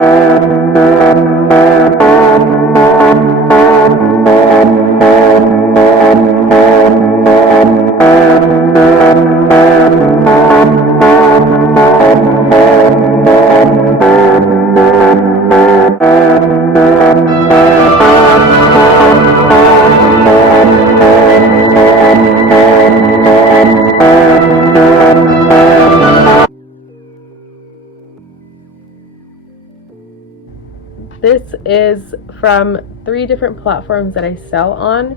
This is from 3 different platforms that I sell on.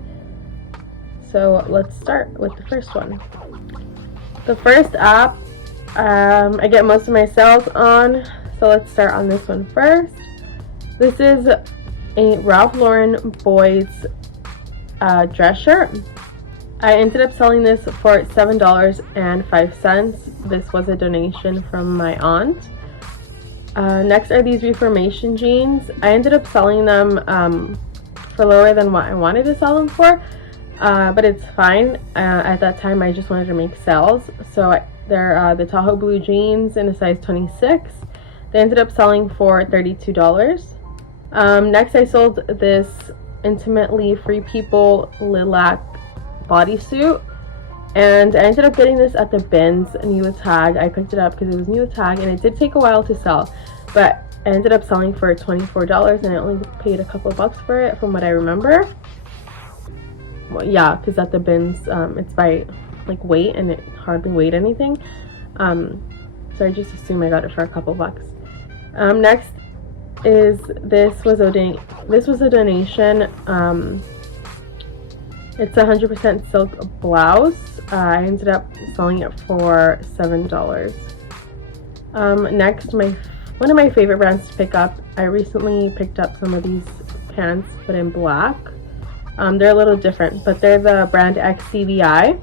So let's start with the first one. The first app I get most of my sales on. So let's start on this one first. This is a Ralph Lauren boys dress shirt. I ended up selling this for $7.05. This was a donation from my aunt. Next are these Reformation jeans. I ended up selling them for lower than what I wanted to sell them for, but it's fine. At that time, I just wanted to make sales. So they're the Tahoe blue jeans in a size 26. They ended up selling for $32. Next, I sold this Intimately Free People lilac bodysuit. And I ended up getting this at the bins, new with tag. I picked it up because it was new with tag, and it did take a while to sell, but I ended up selling for $24, and I only paid a couple of bucks for it from what I remember. Well, yeah, because at the bins, it's by like weight, and it hardly weighed anything. So I just assume I got it for a couple bucks. Next is this was a donation. It's a 100% silk blouse. I ended up selling it for $7. Next, one of my favorite brands to pick up. I recently picked up some of these pants, but in black. They're a little different, but they're the brand XCVI.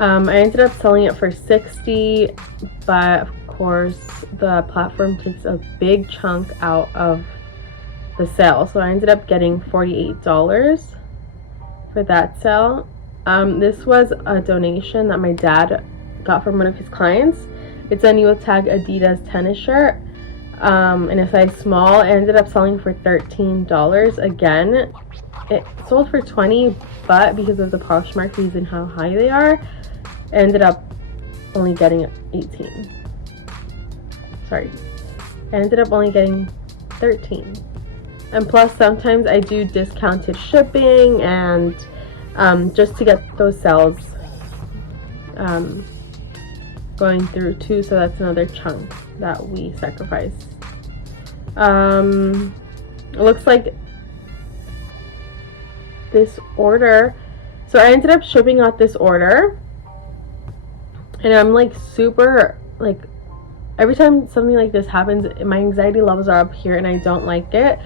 I ended up selling it for $60, but of course the platform takes a big chunk out of the sale, so I ended up getting $48 for that sale. This was a donation that my dad got from one of his clients. It's a new tag Adidas tennis shirt in a size small. I ended up selling for $13. Again, it sold for $20, but because of the Poshmark fees and how high they are, I ended up only getting $18. Sorry, I ended up only getting $13. And plus, sometimes I do discounted shipping and just to get those sales going through too. So that's another chunk that we sacrifice. It looks like this order. So I ended up shipping out this order, and I'm like super like every time something like this happens, my anxiety levels are up here, and I don't like it.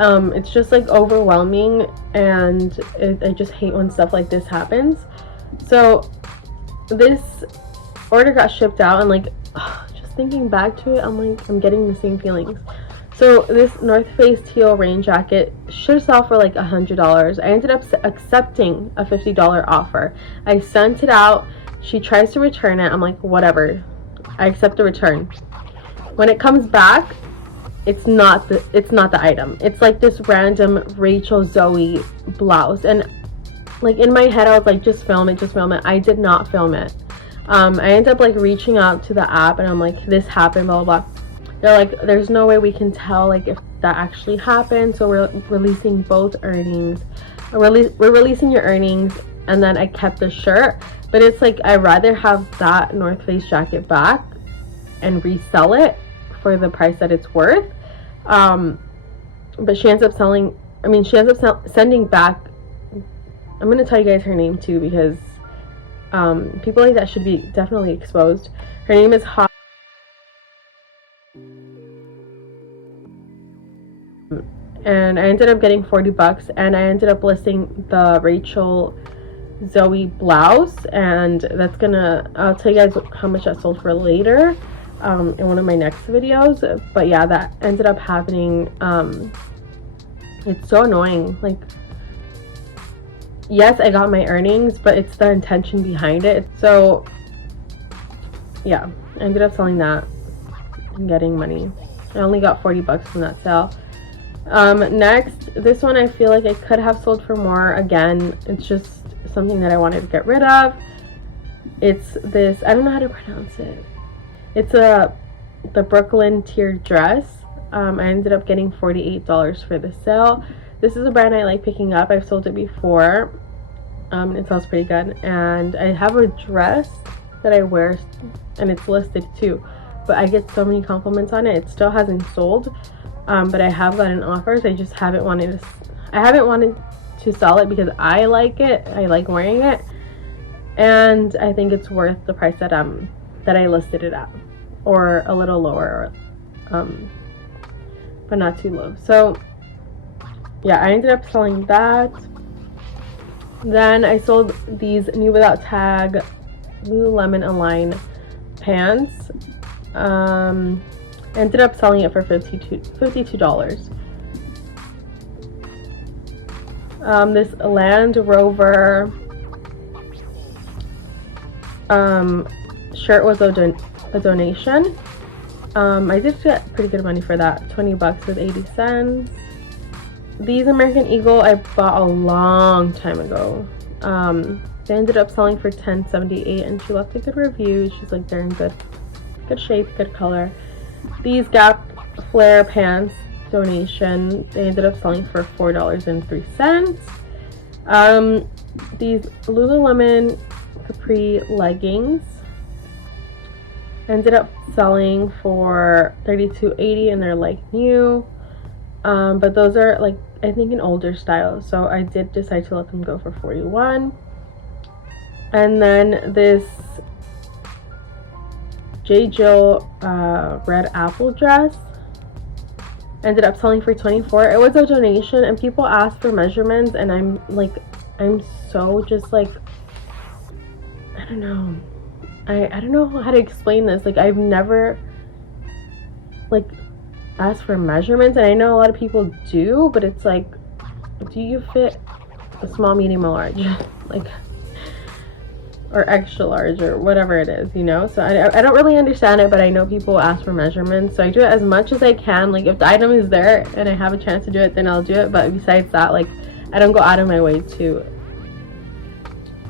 It's just like overwhelming, and I just hate when stuff like this happens. So this order got shipped out, and like just thinking back to it, I'm getting the same feelings. So this North Face teal rain jacket should sell for like $100. I ended up accepting a $50 offer. I sent it out. She tries to return it. I'm like, whatever, I accept the return. When it comes back, it's not the item. It's like this random Rachel Zoe blouse, and like in my head I was like, just film it. I did not film it. I ended up like reaching out to the app, and I'm like, this happened, blah blah blah. They're like, there's no way we can tell like if that actually happened, so we're releasing both earnings. We're releasing your earnings. And then I kept the shirt, but it's like I'd rather have that North Face jacket back and resell it for the price that it's worth. But she ends up sending back. I'm gonna tell you guys her name too, because people like that should be definitely exposed. Her name is Hot, and I ended up getting $40, and I ended up listing the Rachel Zoe blouse, and I'll tell you guys how much that sold for later in one of my next videos. But yeah, that ended up happening. It's so annoying. Like, yes, I got my earnings, but it's the intention behind it. So yeah, I ended up selling that and getting money. I only got 40 bucks from that sale. Next, this one I feel like I could have sold for more. Again, it's just something that I wanted to get rid of. It's this, I don't know how to pronounce it. It's the Brooklyn tiered dress. I ended up getting $48 for the sale. This is a brand I like picking up. I've sold it before. It smells pretty good. And I have a dress that I wear, and it's listed too. But I get so many compliments on it. It still hasn't sold. But I have gotten offers. I just haven't wanted to sell it because I like it. I like wearing it. And I think it's worth the price that I listed it at, or a little lower, but not too low. So yeah, I ended up selling that. Then I sold these new without tag Lululemon Align pants. I ended up selling it for $52. This Land Rover shirt was a donation. I did get pretty good money for that, 20 bucks with 80 cents. These American Eagle I bought a long time ago. They ended up selling for $10.78, and she left a good review. She's like, they're in good shape, good color. These Gap flare pants donation, they ended up selling for $4.03. These Lululemon Capri leggings ended up selling for $32.80, and they're like new. But those are like, I think, an older style, so I did decide to let them go for $41. And then this J. Jill red apple dress ended up selling for $24. It was a donation, and people asked for measurements, and I'm so just like, I don't know. I don't know how to explain this. Like, I've never like asked for measurements, and I know a lot of people do, but it's like, do you fit a small, medium, or large? Like, or extra large, or whatever it is, you know? So I don't really understand it, but I know people ask for measurements, so I do it as much as I can. Like, if the item is there and I have a chance to do it, then I'll do it. But besides that, like, I don't go out of my way to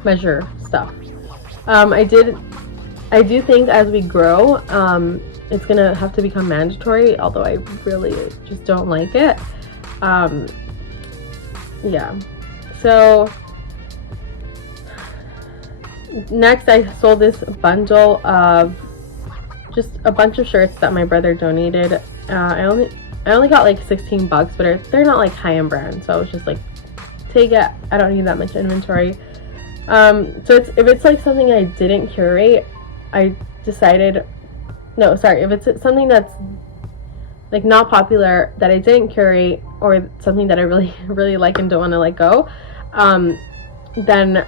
measure stuff. I do think as we grow, it's gonna have to become mandatory, although I really just don't like it. Yeah, so next I sold this bundle of just a bunch of shirts that my brother donated. I only got like 16 bucks, but they're not like high-end brands, so I was just like, take it, I don't need that much inventory. So if it's like something I didn't curate, I decided, no, sorry, if it's something that's like not popular that I didn't curate, or something that I really, really like and don't want to let go, then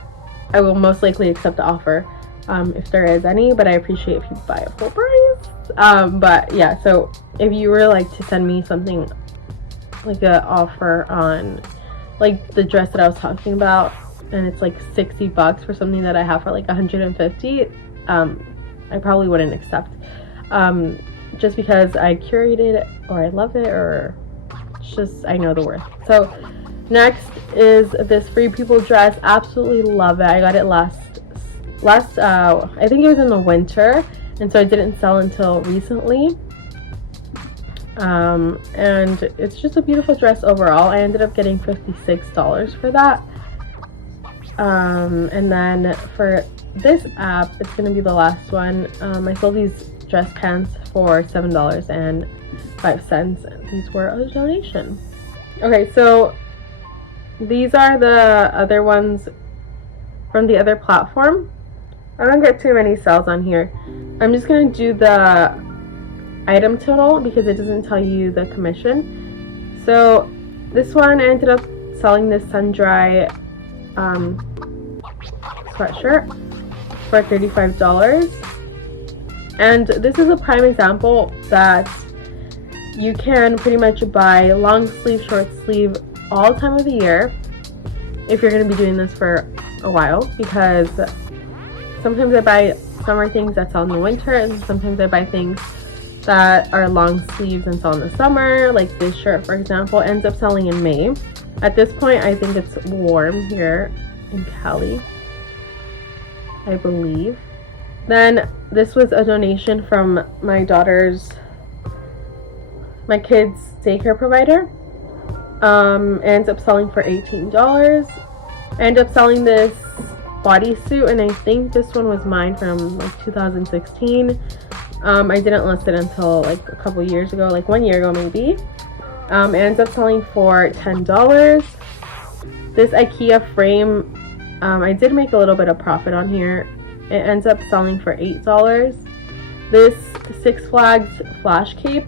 I will most likely accept the offer, if there is any, but I appreciate if you buy a full price. But yeah, so if you were like to send me something like an offer on like the dress that I was talking about, and it's like 60 bucks for something that I have for like 150, I probably wouldn't accept, just because I curated it, or I love it, or it's just, I know the worth. So next is this Free People dress. Absolutely love it. I got it last I think it was in the winter, and so it didn't sell until recently. And it's just a beautiful dress overall. I ended up getting $56 for that. And then for this app, it's going to be the last one. I sold these dress pants for $7.05. These were a donation. Okay, so these are the other ones from the other platform. I don't get too many sales on here. I'm just going to do the item total because it doesn't tell you the commission. So this one, I ended up selling this sun-dry sweatshirt for $35. And this is a prime example that you can pretty much buy long sleeve, short sleeve all time of the year if you're going to be doing this for a while, because sometimes I buy summer things that sell in the winter, and sometimes I buy things that are long sleeves and sell in the summer. Like this shirt, for example, ends up selling in May. At this point, I think it's warm here in Cali, I believe. Then this was a donation from my kid's daycare provider. Ends up selling for $18. I ended up selling this bodysuit, and I think this one was mine from like 2016. I didn't list it until like a couple years ago, like 1 year ago maybe. It ends up selling for $10. This IKEA frame, I did make a little bit of profit on here. It ends up selling for $8. This Six Flags flash cape,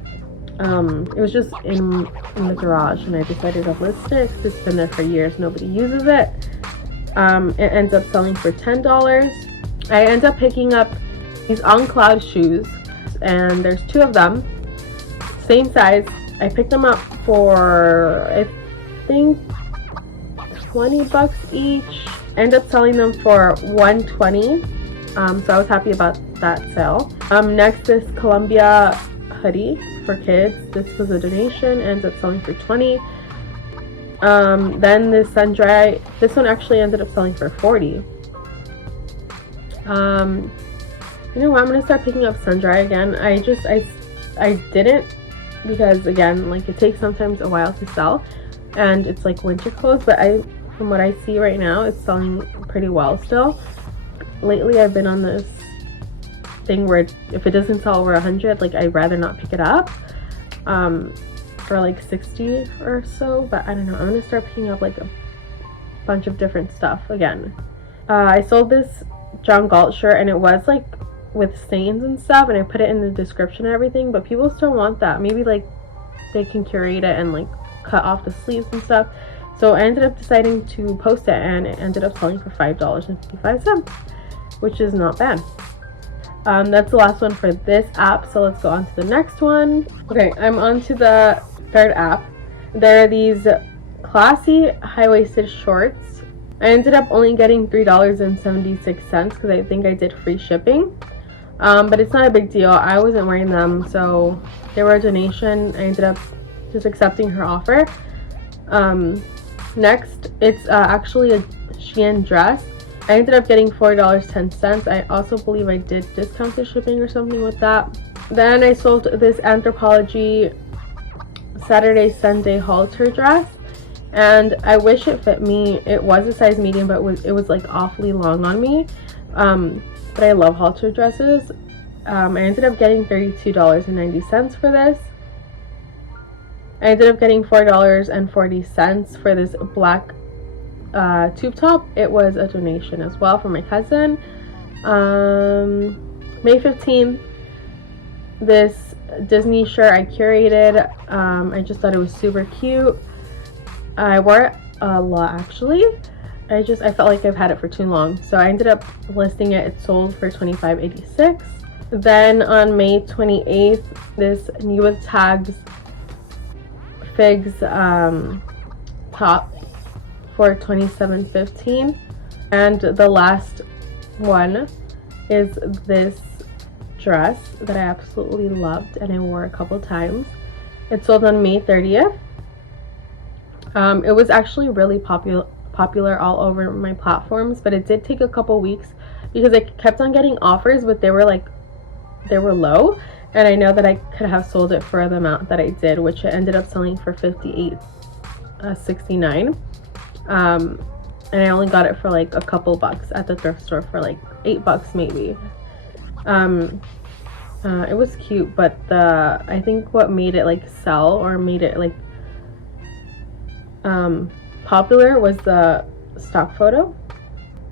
it was just in the garage, and I decided to list it because it's been there for years. Nobody uses it. It ends up selling for $10. I end up picking up these On Cloud shoes, and there's 2 of them, same size. I picked them up for, I think, $20 each. End up selling them for $120. So I was happy about that sale. Next is Columbia hoodie for kids. This was a donation, ends up selling for $20. Then this sun dry, this one actually ended up selling for $40. You know what, I'm gonna start picking up sun dry again. I didn't, because again, like, it takes sometimes a while to sell, and it's like winter clothes, but from what I see right now, it's selling pretty well still. Lately I've been on this thing where if it doesn't sell over 100, like, I'd rather not pick it up for like 60 or so. But I don't know, I'm gonna start picking up like a bunch of different stuff again. I sold this John Galt shirt, and it was like with stains and stuff, and I put it in the description and everything, but people still want that. Maybe like they can curate it and like cut off the sleeves and stuff. So I ended up deciding to post it, and it ended up selling for $5.55, which is not bad. That's the last one for this app, so let's go on to the next one. Okay, I'm on to the third app. There are these classy high-waisted shorts. I ended up only getting $3.76 because I think I did free shipping. But it's not a big deal. I wasn't wearing them, so they were a donation. I ended up just accepting her offer. Next, it's actually a Shein dress. I ended up getting $4.10. I also believe I did discounted shipping or something with that. Then I sold this Anthropologie Saturday Sunday halter dress, and I wish it fit me. It was a size medium, but it was like awfully long on me. But I love halter dresses. I ended up getting $32.90 for this. I ended up getting $4.40 for this black tube top. It was a donation as well from my cousin. May 15th, this Disney shirt I curated. I just thought it was super cute. I wore it a lot actually. I felt like I've had it for too long, so I ended up listing it. It sold for $25.86. Then on May 28th, this New with Tags Figs top for $27.15. And the last one is this dress that I absolutely loved, and I wore a couple times. It sold on May 30th. It was actually really popular all over my platforms, but it did take a couple weeks because I kept on getting offers, but they were low, and I know that I could have sold it for the amount that I did, which it ended up selling for $58.69. And I only got it for like a couple bucks at the thrift store for like $8 maybe. It was cute, but I think what made it like sell, or made it like popular, was the stock photo.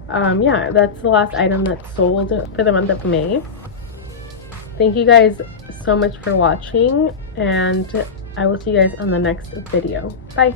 Yeah, that's the last item that sold for the month of May. Thank you guys so much for watching, and I will see you guys on the next video. Bye.